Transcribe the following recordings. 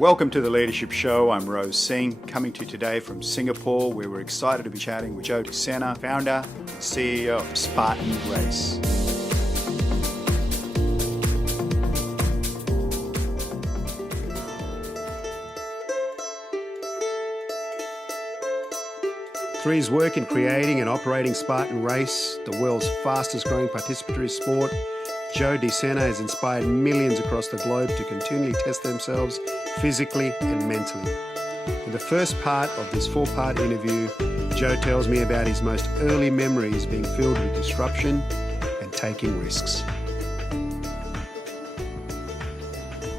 Welcome to the Leadership Show. I'm Rose Singh, coming to you today from Singapore, where we're excited to be chatting with Joe DeSena, founder and CEO of Spartan Race. Through his work in creating and operating Spartan Race, the world's fastest growing participatory sport, Joe DeSena has inspired millions across the globe to continually test themselves physically and mentally. In the first part of this 4-part interview, Joe tells me about his most early memories being filled with disruption and taking risks.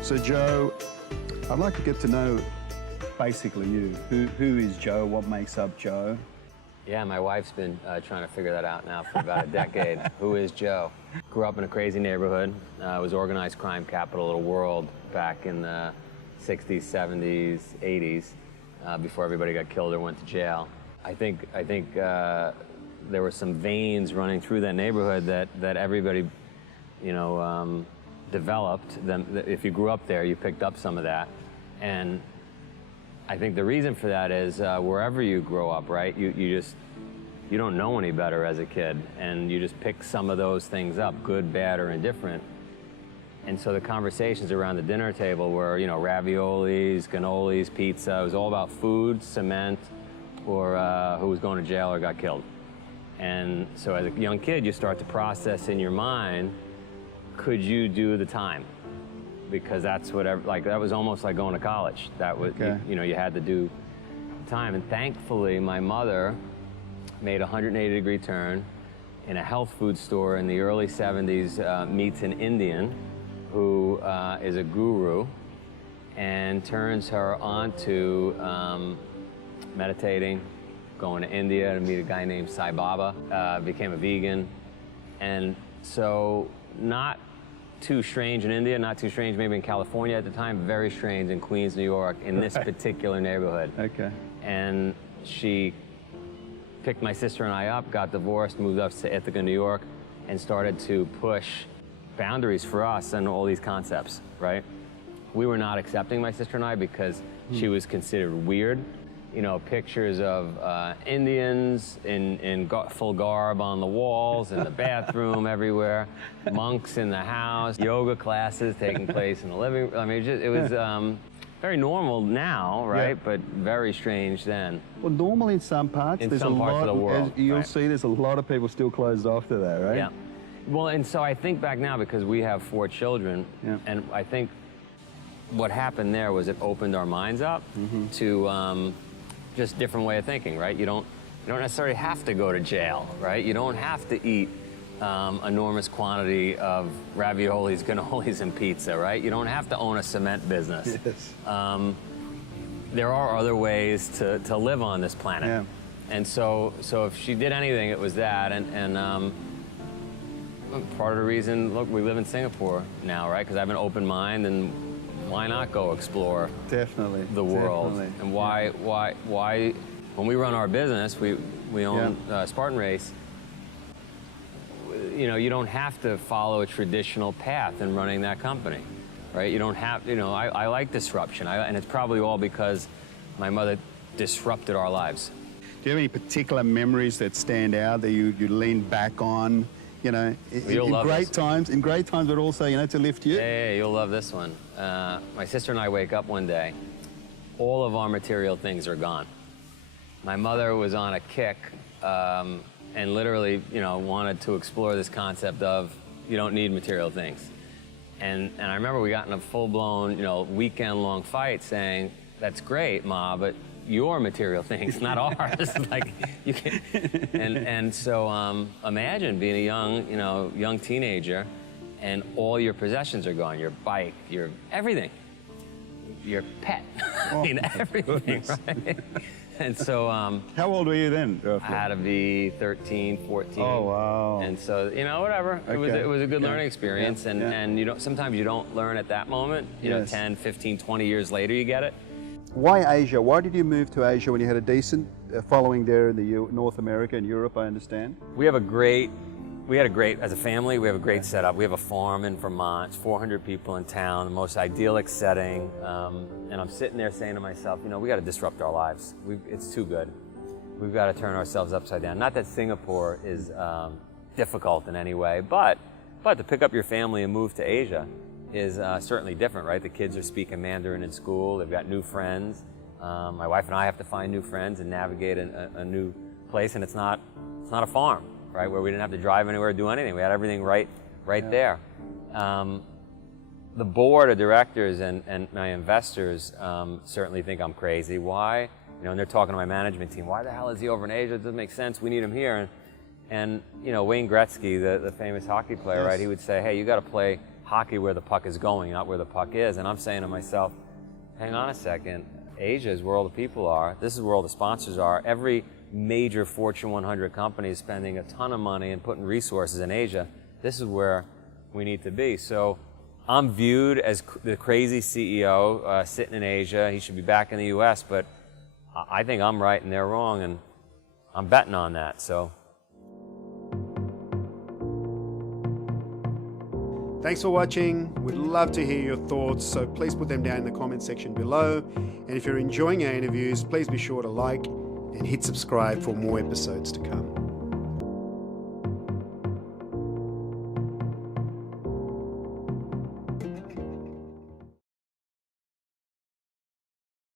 So Joe, I'd like to get to know basically you. Who is Joe? What makes up Joe? Yeah, my wife's been trying to figure that out now for about a decade. Who is Joe? Grew up in a crazy neighborhood. Was organized crime capital of the world back in the 60s, 70s, 80s, before everybody got killed or went to jail. I think there were some veins running through that neighborhood that everybody, developed. If you grew up there, you picked up some of that. And I think the reason for that is wherever you grow up, right, you don't know any better as a kid, and you just pick some of those things up, good, bad, or indifferent. And so the conversations around the dinner table were, raviolis, cannolis, pizza. It was all about food, cement, or who was going to jail or got killed. And so as a young kid, you start to process in your mind, could you do the time? Because that's whatever, that was almost like going to college. That was, okay. You had to do time. And thankfully, my mother made a 180-degree turn in a health food store in the early 70s, meets an Indian who is a guru, and turns her onto meditating, going to India to meet a guy named Sai Baba, became a vegan. And so not too strange in India, not too strange maybe in California at the time, very strange in Queens, New York, in this particular neighborhood. Okay. And she picked my sister and I up, got divorced, moved up to Ithaca, New York, and started to push boundaries for us and all these concepts, right? We were not accepting, my sister and I, because she was considered weird. Pictures of Indians in full garb on the walls, in the bathroom, everywhere, monks in the house, yoga classes taking place in the living room. I mean, it was very normal now, right? Yeah. But very strange then. Well, normally in some parts, In there's some a parts lot, of the world, as you'll right. see, there's a lot of people still closed off to that, right? Yeah. Well, and so I think back now, because we have 4 children, Yeah. and I think what happened there was it opened our minds up to just different way of thinking, right? You don't necessarily have to go to jail, right? You don't have to eat enormous quantity of raviolis, cannolis, and pizza, right? You don't have to own a cement business. Yes. There are other ways to live on this planet. Yeah. And so if she did anything, it was that. And part of the reason, look, we live in Singapore now, right? Because I have an open mind, and why not go explore Definitely. the world? Definitely. And why, when we run our business, we own Spartan Race, you don't have to follow a traditional path in running that company, right? You don't have, I like disruption, and it's probably all because my mother disrupted our lives. Do you have any particular memories that stand out that you lean back on, in great times, but also, to lift you? Yeah, you'll love this one. My sister and I wake up one day, all of our material things are gone. My mother was on a kick and literally, wanted to explore this concept of you don't need material things. And I remember we got in a full-blown, weekend-long fight saying, that's great, Ma, but your material things, not ours. Like, you can, and so imagine being a young teenager, and all your possessions are gone. Your bike, your everything, your pet. I mean, everything, right? And so, how old were you then? I had to be 13, 14. Oh, wow. And so, whatever. Okay. It was a good learning experience. Yeah. And sometimes you don't learn at that moment. Yes. 10, 15, 20 years later, you get it. Why Asia? Why did you move to Asia when you had a decent following there in North America and Europe, I understand? We have a great we had a great, as a family, we have a great setup. We have a farm in Vermont, 400 people in town, the most idyllic setting. And I'm sitting there saying to myself, you know, we got to disrupt our lives. It's too good. We've got to turn ourselves upside down. Not that Singapore is difficult in any way, but to pick up your family and move to Asia is certainly different, right? The kids are speaking Mandarin in school. They've got new friends. My wife and I have to find new friends and navigate a new place, and it's not a farm, right, where we didn't have to drive anywhere or do anything. We had everything right there. The board of directors and my investors certainly think I'm crazy. Why? You know, and they're talking to my management team. Why the hell is he over in Asia? It doesn't make sense. We need him here. And you know, Wayne Gretzky, the famous hockey player, Yes. right? He would say, hey, you got to play hockey where the puck is going, not where the puck is. And I'm saying to myself, hang on a second. Asia is where all the people are. This is where all the sponsors are. Every major Fortune 100 company is spending a ton of money and putting resources in Asia. This is where we need to be. So I'm viewed as the crazy CEO sitting in Asia. He should be back in the U.S., but I think I'm right and they're wrong, and I'm betting on that. So. Thanks for watching. We'd love to hear your thoughts, so please put them down in the comment section below. And if you're enjoying our interviews, please be sure to like and hit subscribe for more episodes to come.